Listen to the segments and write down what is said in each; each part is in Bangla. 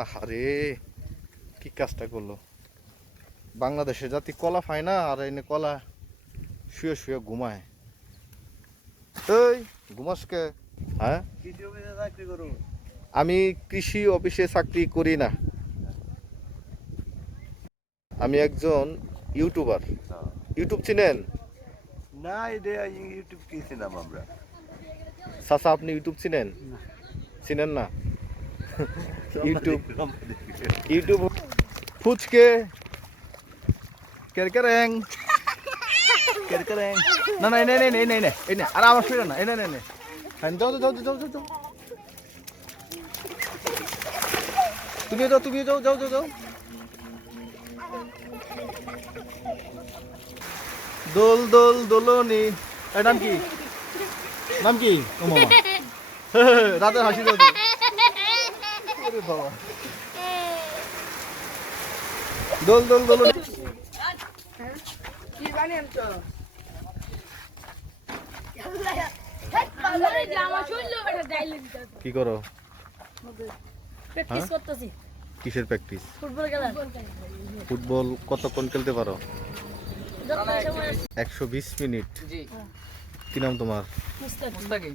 আহারে কি কাজটা করলো বাংলাদেশে জাতি কলা খায় না আর এনে কলা শুয়ে শুয়ে ঘুমায়। এই ঘুমাসকে? হ্যাঁ, আমি কৃষি অফিসে চাকরি করি না, আমি একজন ইউটিউবার। ইউটিউব চিনেন? না এটা ইউটিউব কিনছিলাম আমরা। চাচা আপনি ইউটিউব চিনেন? চিনেন না? ইউটিউব ইউটিউব ফুচকে কেরকেরেং কেরকেরেং না না এনে এনে এনে এনে এনে আর আমার শুয়ে না এনে এনে হ্যাঁ যাও যাও যাও যাও যাও তুমি যাও যাও যাও যাও দোল দোল দোলনি। এর নাম কি? নাম কি? ও মামা রাতের হাসি দাও। আরে বাবা দোল দোল দোলনি। কি করো? প্র্যাকটিস করতেছি। কিসের প্র্যাকটিস? ফুটবল খেলা। ফুটবল কতক্ষণ খেলতে পারো? যত সময় 120 মিনিট। জি। কি নাম তোমার? মুস্তাকিম।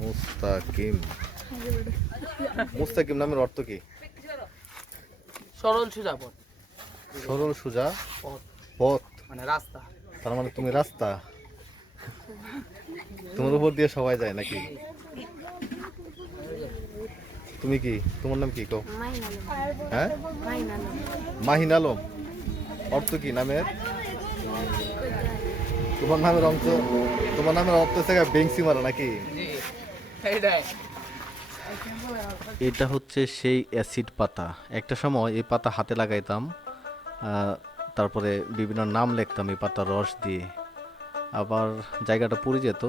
মুস্তাকিম। মুস্তাকিম নামের অর্থ কি? সরল সোজা পথ। সরল সোজা পথ মানে রাস্তা। তার মানে তুমি রাস্তা, তোমার উপর দিয়ে সবাই যায় নাকি? তুমি কি, তোমার নাম কি কও? হ্যাঁ, মাহিন আলম। অর্থ কি নামের? তোমার নামের অর্থ, তোমার নামের অর্থ হচ্ছে বেংসি মারা নাকি? এটা হচ্ছে সেই অ্যাসিড পাতা। একটা সময় এই পাতা হাতে লাগাইতাম, তারপরে বিভিন্ন নাম লিখতাম এই পাতার রস দিয়ে। আবার জায়গাটা পুড়ে যেত।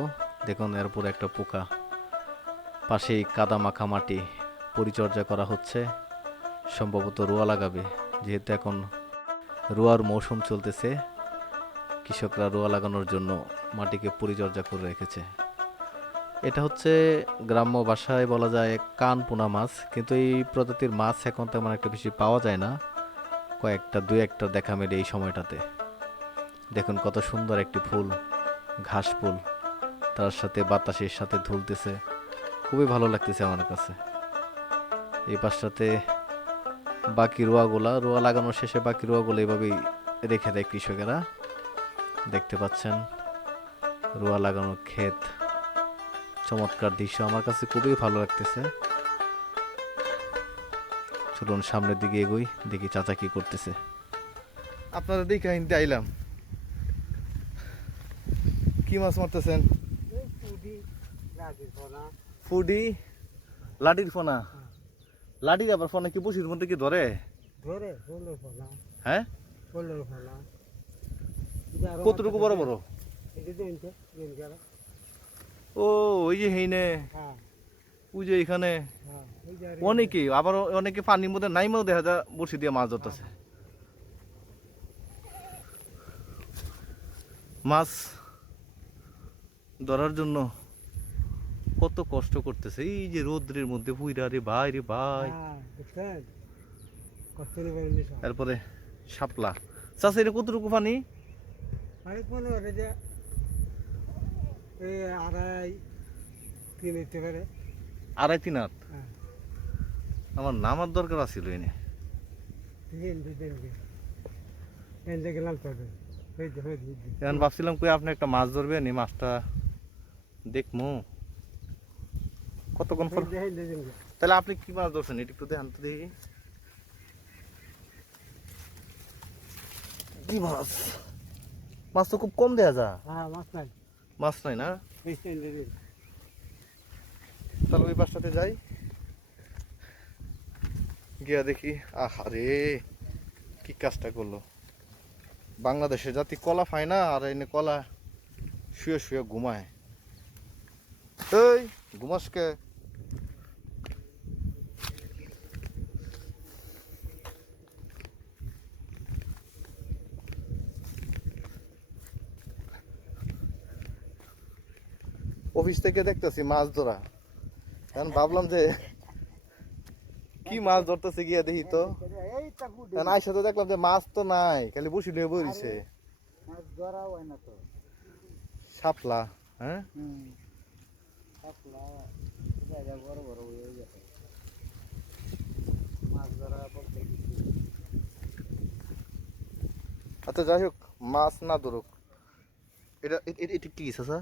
দেখুন এরপর একটা পোকা, পাশেই কাদা মাখা মাটি, পরিচর্যা করা হচ্ছে। সম্ভবত রোয়া লাগাবে, যেহেতু এখন রোয়ার মৌসুম চলতেছে। কৃষকরা রোয়া লাগানোর জন্য মাটিকে পরিচর্যা করে রেখেছে। এটা হচ্ছে গ্রাম্য ভাষায় বলা যায় কানপোনা মাছ, কিন্তু এই প্রজাতির মাছ এখন তেমন একটা বেশি পাওয়া যায় না, দু একটা দেখা মেলে এই সময়টাতে। দেখুন কত সুন্দর একটি ফুল, ঘাস ফুল, তার সাথে বাতাসের সাথে ধুলতেছে, খুবই ভালো লাগতেছে আমার কাছে। এই পাশটাতে বাকি রোয়া লাগানোর শেষে বাকি রোয়াগুলো এইভাবেই রেখে দেয় কৃষকেরা। দেখতে পাচ্ছেন রোয়া লাগানোর ক্ষেত, চমৎকার দৃশ্য, আমার কাছে খুবই ভালো লাগতেছে। চলুন সামনের দিকে এগোই, দেখি চাচা কি করতেছে। আপনারা দেখে হিন্দি আইলাম। কি মাছ মারতেছেন? ফুডি লাঠির ফোনা। লাঠির আবার ফোনা কি বসির মধ্যে কি ধরে? হ্যাঁ, কতটুকু বড় বড়? ও ওই যে হেইনে, ওই যে এখানে অনেকে, আবার অনেকে পানির মধ্যে নাইমাও দেখা যায় বসি দিয়ে মাছ ধরতেছে। মাছ ধরার জন্য কত কষ্ট করতেছে, এই যে রোদ্রের মধ্যে পুইরা রে ভাই রে ভাই। তারপরে শাপলা। চাষা এটা কতটুকু পানি? আড়াই তিন হাত। আমার নামার দরকার আছিল এনে। এখন ভাবছিলাম কই আপনি একটা মাছ ধরবেন, এই মাছটা দেখমু কতক্ষণ পর। তাহলে আপনি কি মাছ ধরছেন এটা একটু দেখান তো দেখি। কি মাছ? মাছ তো খুব কম দেয়া যায়। মাছ নাই না? তাহলে ওই পাশটাতে যাই, গিয়া দেখি। আহারে কি কাজটা করলো বাংলাদেশে জাতি কলা খায় না আর এনে কলা শুয়ে শুয়ে ঘুমায়। এই ঘুমাসকে? অফিস থেকে দেখতেছি মাছ ধরা, এখন ভাবলাম যে কি মাছ ধরতেছে গিয়া দেখি তো আইসা তো দেখলাম যে মাছ তো নাই খালি বসি নিয়ে বইছে মাছ ধরা হয় না তো। শাপলা হ্যাঁ কাতলা জায়গা বড় বড় হয়ে গেছে, মাছ ধরা বলতে কিছু। আচ্ছা যাই হোক মাছ না ধরুক এটা কি চাচা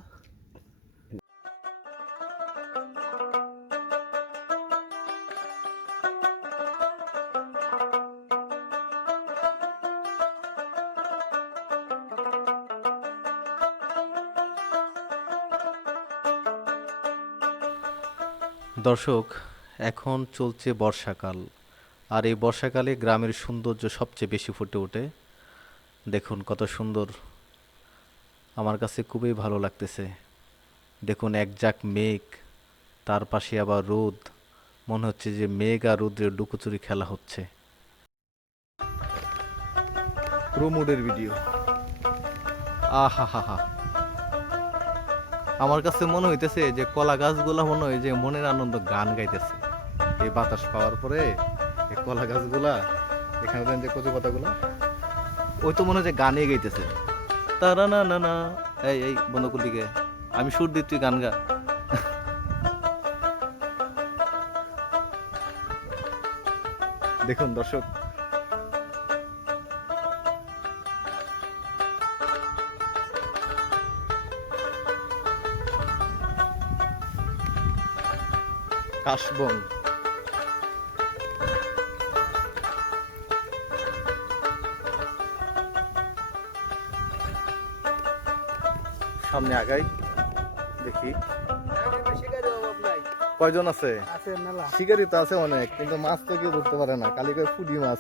দর্শক এখন চলছে বর্ষাকাল আর এই বর্ষাকালে গ্রামের সৌন্দর্য সবচেয়ে বেশি ফুটে ওঠে দেখুন কত সুন্দর আমার কাছে খুবই ভালো লাগতেছে দেখুন এক ঝাঁক মেঘ তার পাশে আবার রোদ মনে হচ্ছে যে মেঘ আর রোদ্রের লুকোচুরি খেলা হচ্ছে প্রমোডের ভিডিও আহা হা হা আমার কাছে মনে হইতেছে যে কলা গাছগুলা মনে হয় যে মনের আনন্দ গান গাইতেছে এই বাতাস পাওয়ার পরে এই কলা গাছগুলা এখানে দেন যে কচু পাতাগুলা ওই তো মনে হয় যে গানে গাইতেছে তারা না না না এই বন্ধুকুল দিকে আমি সুর দিই তুই গান গা দেখুন দর্শক কাশবন সামনে আগাই দেখি শিকারের অভাব নাই, কয়জন আছে আছে মেলা। শিকারি তো আছে অনেক কিন্তু মাছ তো কেউ ধরতে পারে না খালি কয় ফুডি মাছ